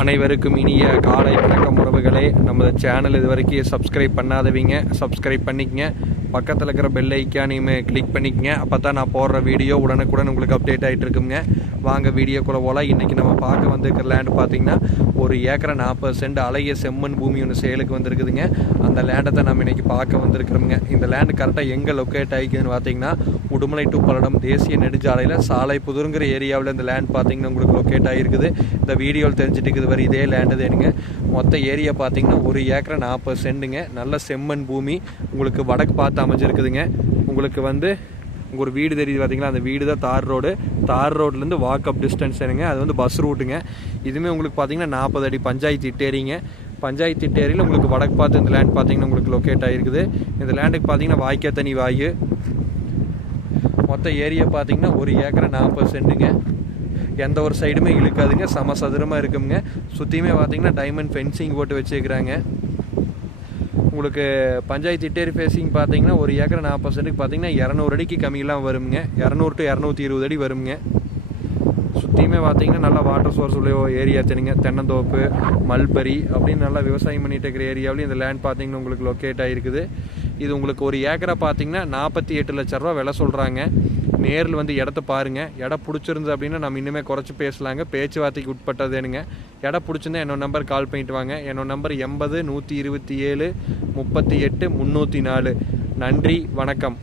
அனைவருக்கும் இனிய காலை வணக்கம் உறவுகளே. நமது சேனல் இது வரைக்கும் சப்ஸ்கிரைப் பண்ணாதவங்க சப்ஸ்கிரைப் பண்ணிக்கங்க. பக்கத்தில் இருக்கிற பெல் ஐக்கானையுமே கிளிக் பண்ணிக்கங்க. அப்போ தான் நான் போடுற வீடியோ உடனுக்குடன் உங்களுக்கு அப்டேட் ஆகிட்டு இருக்குங்க. வாங்க வீடியோக்குள்ளே போகலாம். இன்றைக்கி நம்ம பார்க்க வந்திருக்கிற லேண்டு பார்த்திங்கன்னா ஒரு ஏக்கரை 40 சென்ட் அழகிய செம்மண் பூமி ஒன்று சேலுக்கு வந்திருக்குதுங்க. அந்த லேண்டை தான் நம்ம இன்றைக்கி பார்க்க வந்திருக்கிறோங்க. இந்த லேண்டு கரெக்டாக எங்கே லொக்கேட் ஆகிக்குதுன்னு பார்த்தீங்கன்னா உடுமலை டு பல்லடம் தேசிய நெடுஞ்சாலையில் சாலை புதுருங்கிற ஏரியாவில் இந்த லேண்ட் பார்த்திங்கன்னா உங்களுக்கு லொக்கேட் ஆகிருக்குது. இந்த வீடியோவில் தெரிஞ்சுட்டு இருக்குது வரை இதே லேண்டு தேனுங்க. மொத்த ஏரியா பார்த்திங்கன்னா ஒரு ஏக்கரை 40 சென்ட்டுங்க. நல்ல செம்மண் பூமி உங்களுக்கு வடக்கு பார்த்து அமைஞ்சிருக்குதுங்க. உங்களுக்கு ஒரு வீடு தெரியுது பார்த்தீங்களா, அந்த வீடு தான் தார் ரோட்லேருந்து வாக் அப் டிஸ்டன்ஸ் என்னங்க. அது பஸ் ரூட்டுங்க. இதுவுமே உங்களுக்கு பார்த்தீங்கன்னா 40 அடி பஞ்சாயத்து இட்டேரிங்க. பஞ்சாயத்து இட்டேரியில் உங்களுக்கு வடக்கு பார்த்து இந்த லேண்ட் பார்த்தீங்கன்னா உங்களுக்கு லொக்கேட் ஆகிருக்குது. இந்த லேண்டுக்கு பார்த்தீங்கன்னா வாய்க்கா தனி வாயு. மொத்த ஏரியா பார்த்தீங்கன்னா ஒரு ஏக்கரை 40 சென்ட்டுங்க. எந்த ஒரு சைடுமே இழுக்காதுங்க, சமசதுரமாக இருக்குங்க. சுற்றியுமே பார்த்தீங்கன்னா டைமண்ட் ஃபென்சிங் போட்டு வச்சுருக்கிறாங்க. உங்களுக்கு பஞ்சாயத்து இட்டேரி ஃபேஸிங் பார்த்தீங்கன்னா ஒரு ஏக்கரை 40 சென்ட்டுக்கு பார்த்தீங்கன்னா 200 அடிக்கு கம்மியெல்லாம் வருங்க. 200 to 220 அடி வருங்க. சுற்றியுமே பார்த்தீங்கன்னா நல்லா வாட்டர் சோர்ஸ் உள்ள ஏரியா தெரியுங்க. தென்னந்தோப்பு, மல்பரி அப்படின்னு நல்லா விவசாயம் பண்ணிட்டு இருக்கிற ஏரியாவிலையும் இந்த லேண்ட் பார்த்தீங்கன்னா உங்களுக்கு லொக்கேட் ஆகிருக்குது. இது உங்களுக்கு ஒரு ஏக்கரை பார்த்தீங்கன்னா 48 லட்ச ரூபா விலை சொல்கிறாங்க. நேரில் இடத்த பாருங்கள். இடம் பிடிச்சிருந்து அப்படின்னா நம்ம இன்னுமே குறைச்சி பேசலாங்க. பேச்சுவார்த்தைக்கு உட்பட்டதுனுங்க. இடம் பிடிச்சிருந்தா என்னோட நம்பர் கால் பண்ணிட்டு வாங்க. என்னோட நம்பர் 80 127 38 304. நன்றி, வணக்கம்.